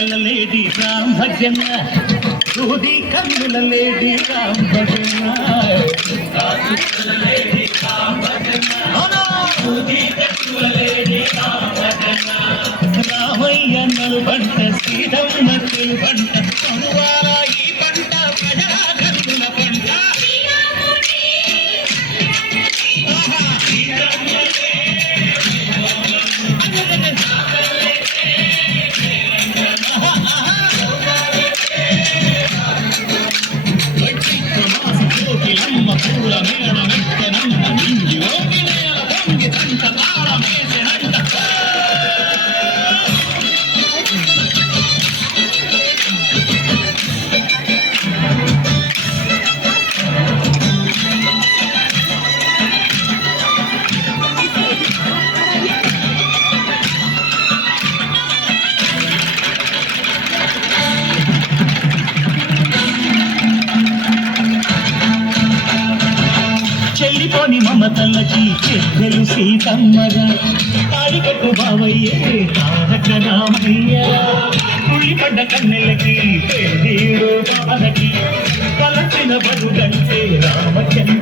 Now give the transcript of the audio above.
lady Ram భజన దూది కన్నుల lady Ram భజన రామయ్య నలుబంట శ్రీరమ్మ తెలుబంట అనువాల ఈ పంట ప్రజల కన్నుల పంట పూల మేడ మెత్తనంత మింగి ఓగి నేల పొంగి తంట తాళమేసినంత చెల్లిపోని మమతలకి చెల్లెలు సీతమ్మగా తాడికట్టు బావయ్యే తారక రామయ్య ఉల్లిపడ్డ కన్నెలకి పెళ్ళీడు బాలకి కలచిన బడుగంటే రామచంద్రు